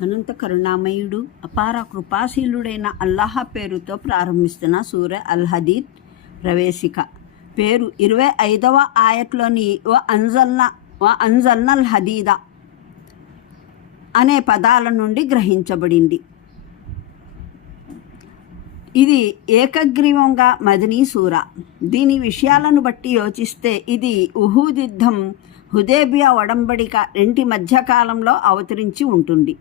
అనంత కరుణామయుడు అపార కృపాశీలుడైన అల్లాహ్ పేరుతో ప్రారంభిస్తున్న సూర అల్ హదీద్ ప్రవేశిక. పేరు 25వ ఆయత్లోని వ అంజల్నల్ హదీద అనే పదాల నుండి గ్రహించబడింది. ఇది ఏకగ్రీవంగా మదనీ సూర. దీని విషయాలను బట్టి యోచిస్తే ఇది ఉహూద్ యుద్ధం, హుదైబియా ఒడంబడిక రెంటి మధ్యకాలంలో అవతరించి ఉంటుంది.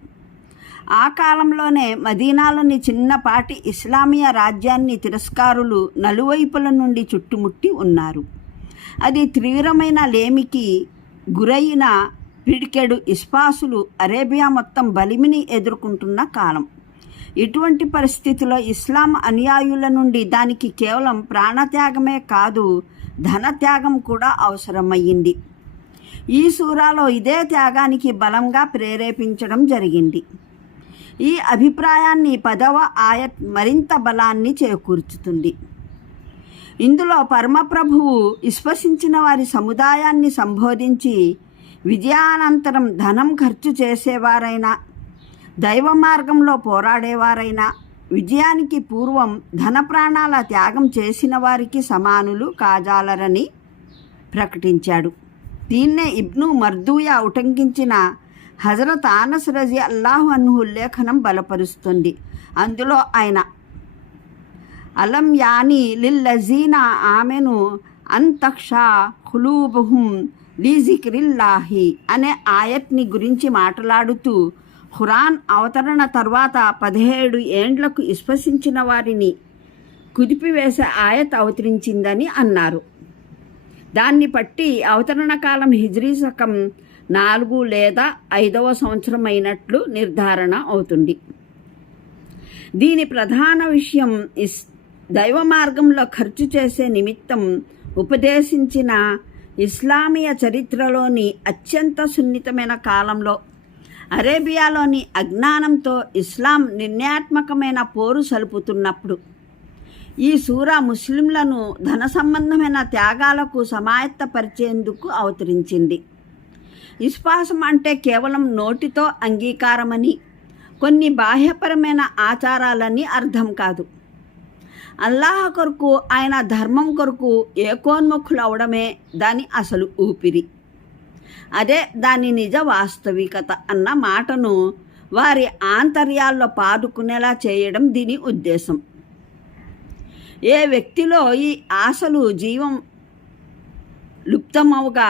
ఆ కాలంలోనే మదీనాలోని చిన్నపాటి ఇస్లామీయ రాజ్యాన్ని తిరస్కారులు నలువైపుల నుండి చుట్టుముట్టి ఉన్నారు. అది తీవ్రమైన లేమికి గురైన పిడికెడు ఇస్పాసులు అరేబియా మొత్తం బలిమిని ఎదుర్కొంటున్న కాలం. ఇటువంటి పరిస్థితిలో ఇస్లాం అనుయాయుల నుండి దానికి కేవలం ప్రాణత్యాగమే కాదు, ధనత్యాగం కూడా అవసరమయ్యింది. ఈ సూరాలో ఇదే త్యాగానికి బలంగా ప్రేరేపించడం జరిగింది. ఈ అభిప్రాయాన్ని 10వ ఆయత్ మరింత బలాన్ని చేకూర్చుతుంది. ఇందులో పరమప్రభువు విశ్వసించిన వారి సముదాయాన్ని సంబోధించి, విజయానంతరం ధనం ఖర్చు చేసేవారైనా, దైవ మార్గంలో పోరాడేవారైనా, విజయానికి పూర్వం ధన ప్రాణాల త్యాగం చేసిన వారికి సమానులు కాజాలరని ప్రకటించాడు. దీన్నే ఇబ్ను మర్దూయా ఉటంకించిన హజరత్ అనస్ రజియల్లాహు అన్హు ఉల్లేఖనం బలపరుస్తుంది. అందులో ఆయన అలం యాని లిల్లజీనా ఆమెను అంతక్షా ఖులూబుహుం లిజిక్రిల్లాహి అనే ఆయత్ని గురించి మాట్లాడుతూ, ఖురాన్ అవతరణ తర్వాత 17 ఏండ్లకు విశ్వసించిన వారిని కుదిపివేసే ఆయత్ అవతరించిందని అన్నారు. దాన్ని బట్టి అవతరణ కాలం హిజ్రీ శకం 4 లేదా 5వ సంవత్సరం అయినట్లు నిర్ధారణ అవుతుంది. దీని ప్రధాన విషయం దైవ మార్గంలో ఖర్చు చేసే నిమిత్తం ఉపదేశించిన ఇస్లామీయ చరిత్రలోని అత్యంత సున్నితమైన కాలంలో అరేబియాలోని అజ్ఞానంతో ఇస్లాం నిర్ణయాత్మకమైన పోరు సలుపుతున్నప్పుడు ఈ సూర ముస్లింలను ధన సంబంధమైన త్యాగాలకు సమాయత్తపరిచేందుకు అవతరించింది. విశ్వాసం అంటే కేవలం నోటితో అంగీకారమని, కొన్ని బాహ్యపరమైన ఆచారాలని అర్థం కాదు. అల్లాహ్ కొరకు, ఆయన ధర్మం కొరకు ఏకోన్ముఖులు అవడమే దాని అసలు ఊపిరి. అదే దాని నిజ వాస్తవికత అన్న మాటను వారి ఆంతర్యాల్లో పాదుకునేలా చేయడం దీని ఉద్దేశం. ఏ వ్యక్తిలో ఈ ఆశలు జీవం లుప్తమవుగా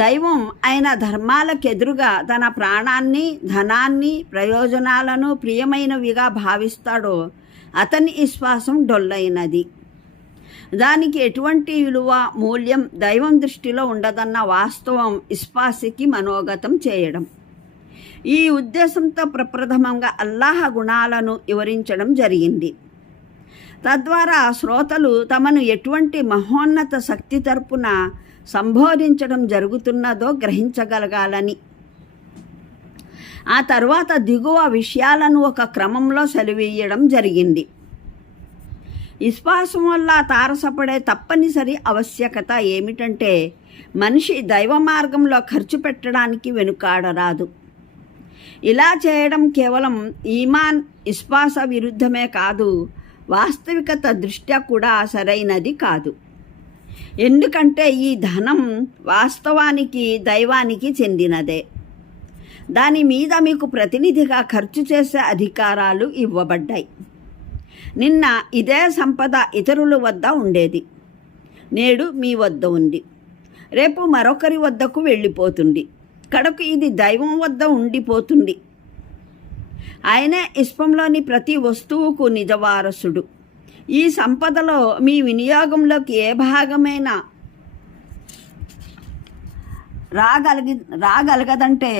దైవం అయిన ధర్మాలకెదురుగా తన ప్రాణాన్ని, ధనాన్ని, ప్రయోజనాలను ప్రియమైనవిగా భావిస్తాడో అతని విశ్వాసం డొల్లైనది. దానికి ఎటువంటి విలువ, మూల్యం దైవం దృష్టిలో ఉండదన్న వాస్తవం విశ్వాసికి మనోగతం చేయడం. ఈ ఉద్దేశంతో ప్రప్రథమంగా అల్లాహ్ గుణాలను వివరించడం జరిగింది. తద్వారా శ్రోతలు తమను ఎటువంటి మహోన్నత శక్తి తరపున సంబోధించడం జరుగుతున్నదో గ్రహించగలగాలని. ఆ తర్వాత దిగువ విషయాలను ఒక క్రమంలో సెలవీయడం జరిగింది. విశ్వాసం వల్ల తారసపడే తప్పనిసరి ఆవశ్యకత ఏమిటంటే, మనిషి దైవ మార్గంలో ఖర్చు పెట్టడానికి వెనుకాడరాదు. ఇలా చేయడం కేవలం ఈమాన్ విశ్వాస విరుద్ధమే కాదు, వాస్తవికత దృష్ట్యా కూడా సరైనది కాదు. ఎందుకంటే ఈ ధనం వాస్తవానికి దైవానికి చెందినదే. దాని మీద మీకు ప్రతినిధిగా ఖర్చు చేసే అధికారాలు ఇవ్వబడ్డాయి. నిన్న ఇదే సంపద ఇతరుల వద్ద ఉండేది, నేడు మీ వద్ద ఉంది, రేపు మరొకరి వద్దకు వెళ్ళిపోతుంది, కడకు ఇది దైవం వద్ద ఉండిపోతుంది. ఆయనే విశ్వంలోని ప్రతి వస్తువుకు నిజవారసుడు. ఈ సంపదలో మీ వినియోగంలోకి ఏ భాగమైనా రాగలగదంటే,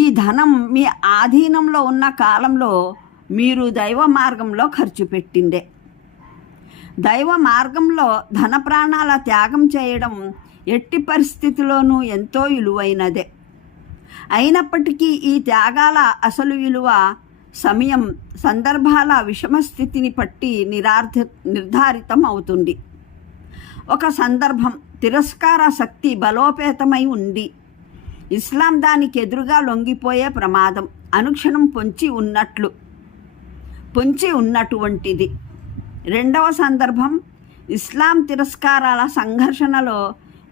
ఈ ధనం మీ ఆధీనంలో ఉన్న కాలంలో మీరు దైవ మార్గంలో ఖర్చు పెట్టిందే. దైవ మార్గంలో ధన ప్రాణాల త్యాగం చేయడం ఎట్టి పరిస్థితిలోనూ ఎంతో విలువైనదే. అయినప్పటికీ ఈ త్యాగాల అసలు విలువ సమయం, సందర్భాల విషమస్థితిని బట్టి నిర్ధారితం అవుతుంది. ఒక సందర్భం తిరస్కార శక్తి బలోపేతమై ఉంది. ఇస్లాం దానికి ఎదురుగా లొంగిపోయే ప్రమాదం అనుక్షణం పొంచి ఉన్నటువంటిది. రెండవ సందర్భం, ఇస్లాం తిరస్కారాల సంఘర్షణలో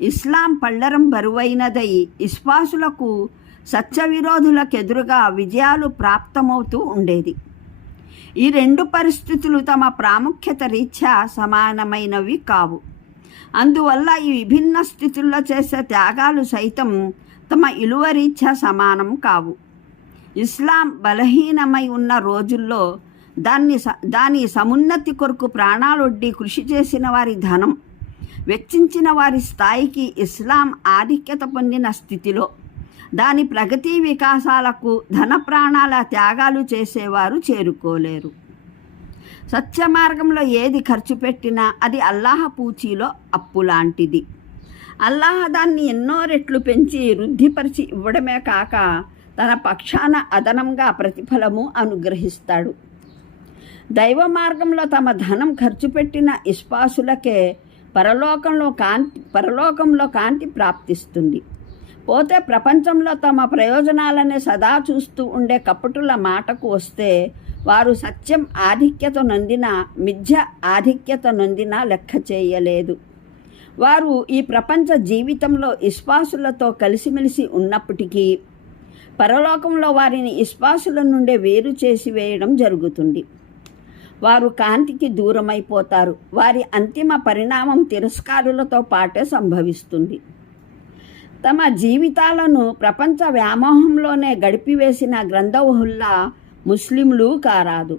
ఇస్లాం పళ్ళెరం బరువైనదై విశ్వాసులకు సత్యవిరోధులకు ఎదురుగా విజయాలు ప్రాప్తమవుతూ ఉండేది. ఈ రెండు పరిస్థితులు తమ ప్రాముఖ్యత రీత్యా సమానమైనవి కావు. అందువల్ల ఈ విభిన్న స్థితుల్లో చేసే త్యాగాలు సైతం తమ ఇలువ రీత్యా సమానం కావు. ఇస్లాం బలహీనమై ఉన్న రోజుల్లో దాని సమున్నతి కొరకు ప్రాణాలొడ్డి కృషి చేసిన వారి ధనం వెచ్చించిన వారి స్థాయికి ఇస్లాం ఆధిక్యత పొందిన స్థితిలో దాని ప్రగతి వికాసాలకు ధన ప్రాణాల త్యాగాలు చేసేవారు చేరుకోలేరు. సత్య మార్గంలో ఏది ఖర్చు పెట్టినా అది అల్లాహ్ పూచీలో అప్పు లాంటిది. అల్లాహ్ దాన్ని ఎన్నో రెట్లు పెంచి వృద్ధిపరిచి ఇవ్వడమే కాక తన పక్షాన అదనంగా ప్రతిఫలము అనుగ్రహిస్తాడు. దైవ మార్గంలో తమ ధనం ఖర్చు పెట్టిన విశ్వాసులకే పరలోకంలో కాంతి ప్రాప్తిస్తుంది. పోతే ప్రపంచంలో తమ ప్రయోజనాలనే సదా చూస్తూ ఉండే కపటుల మాటకు వస్తే వారు సత్యం ఆధిక్యత నొందిన మిథ్య ఆధిక్యత నొందిన లెక్క చేయలేదు. వారు ఈ ప్రపంచ జీవితంలో విశ్వాసులతో కలిసిమెలిసి ఉన్నప్పటికీ పరలోకంలో వారిని విశ్వాసుల నుండి వేరు చేసి వేయడం జరుగుతుంది. వారు కాంతికి దూరమైపోతారు. వారి అంతిమ పరిణామం తిరస్కారులతో పాటే సంభవిస్తుంది. తమ జీవితాలను ప్రపంచ వ్యామోహంలోనే గడిపివేసిన గ్రంథవహుల్లా ముస్లింలు కారాదు.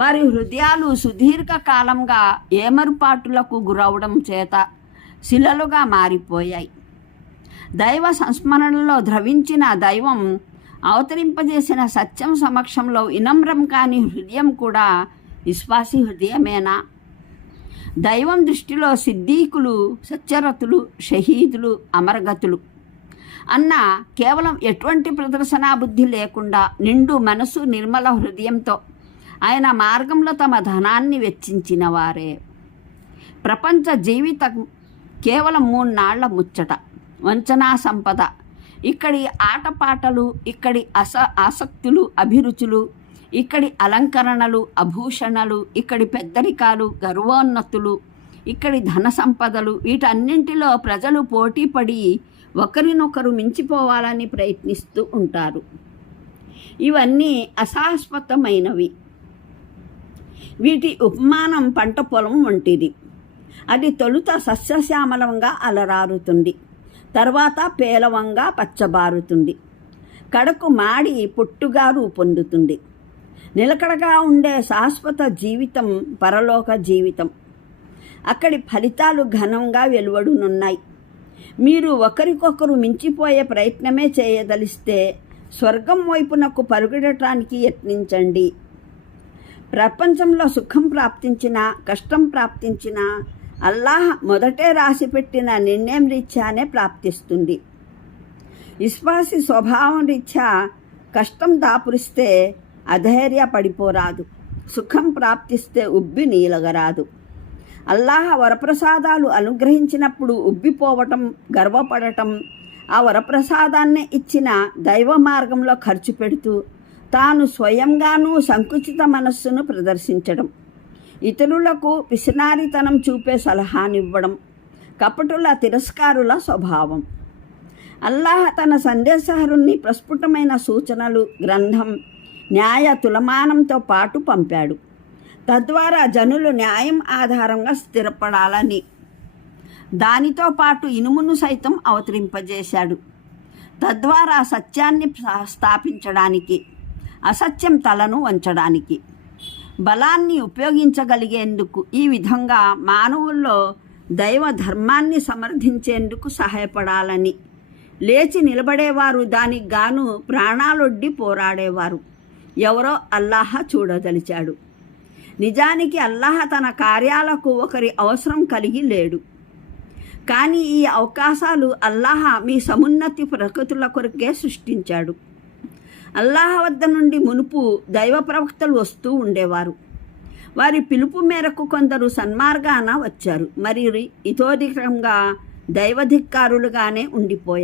వారి హృదయాలు సుదీర్ఘకాలంగా ఏమరుపాటులకు గురవడం చేత శిలలుగా మారిపోయాయి. దైవ సంస్మరణలో ద్రవించిన దైవం అవతరింపజేసిన సత్యం సమక్షంలో వినమ్రం కాని హృదయం కూడా విశ్వాసి హృదయమేనా? దైవం దృష్టిలో సిద్దీకులు, సత్యరతులు, షహీదులు, అమరగతులు అన్న కేవలం ఎటువంటి ప్రదర్శనా బుద్ధి లేకుండా నిండు మనసు నిర్మల హృదయంతో ఆయన మార్గంలో తమ ధనాన్ని వెచ్చించిన వారే. ప్రపంచ జీవితం కేవలం 3 నాళ్ల ముచ్చట, వంచనా సంపద, ఇక్కడి ఆటపాటలు, ఇక్కడి ఆసక్తులు, అభిరుచులు, ఇక్కడి అలంకరణలు, అభూషణలు, ఇక్కడి పెద్దరికాలు, గర్వోన్నతులు, ఇక్కడి ధన సంపదలు, వీటన్నింటిలో ప్రజలు పోటీపడి ఒకరినొకరు మించిపోవాలని ప్రయత్నిస్తూ ఉంటారు. ఇవన్నీ అశాశ్వతమైనవి. వీటి ఉపమానం పంట పొలం వంటిది. అది తొలుత సస్యశ్యామలంగా అలరారుతుంది, తర్వాత పేలవంగా పచ్చబారుతుంది, కడకు మాడి పొట్టుగా రూపొందుతుంది. నిలకడగా ఉండే శాశ్వత జీవితం పరలోక జీవితం. అక్కడి ఫలితాలు ఘనంగా వెలువడునున్నాయి. మీరు ఒకరికొకరు మించిపోయే ప్రయత్నమే చేయదలిస్తే స్వర్గం వైపునకు పరుగెడటానికి యత్నించండి. ప్రపంచంలో సుఖం ప్రాప్తించిన, కష్టం ప్రాప్తించిన అల్లాహ్ మొదటే రాసిపెట్టిన నిర్ణయం రీత్యానే ప్రాప్తిస్తుంది. విశ్వాసి స్వభావం రీత్యా కష్టం దాపురిస్తే అధైర్య పడిపోరాదు, సుఖం ప్రాప్తిస్తే ఉబ్బి నీలగరాదు. అల్లాహ్ వరప్రసాదాలు అనుగ్రహించినప్పుడు ఉబ్బిపోవటం, గర్వపడటం, ఆ వరప్రసాదాన్నే ఇచ్చిన దైవ మార్గంలో ఖర్చు పెడుతూ తాను స్వయంగానూ సంకుచిత మనస్సును ప్రదర్శించడం, ఇతరులకు పిసినారితనం చూపే సలహానివ్వడం కపటుల తిరస్కారుల స్వభావం. అల్లాహ్ తన సందేశహరుణ్ణి ప్రస్ఫుటమైన సూచనలు, గ్రంథం, న్యాయ తులమానంతో పాటు పంపాడు. తద్వారా జనులు న్యాయం ఆధారంగా స్థిరపడాలని. దానితో పాటు ఇనుమును సైతం అవతరింపజేశాడు. తద్వారా సత్యాన్ని స్థాపించడానికి, అసత్యం తలను వంచడానికి, బలాన్ని ఉపయోగించగలిగేందుకు, ఈ విధంగా మానవుల్లో దైవ ధర్మాన్ని సమర్థించేందుకు సహాయపడాలని. లేచి నిలబడేవారు, దానికి గాను ప్రాణాలొడ్డి పోరాడేవారు ఎవరో అల్లాహ్ చూడదలిచాడు. నిజానికి అల్లాహ్ తన కార్యాలకు ఒకరి అవసరం కలిగి లేడు. కానీ ఈ అవకాశాలు అల్లాహ్ మీ సమున్నతి ప్రకృతుల కొరకే సృష్టించాడు. అల్లాహ్ వద్ద నుండి మునుపు దైవ ప్రవక్తలు వస్తూ ఉండేవారు. వారి పిలుపు మేరకు కొందరు సన్మార్గాన వచ్చారు, మరి ఇతోధికంగా దైవధిక్కారులుగానే ఉండిపోయారు.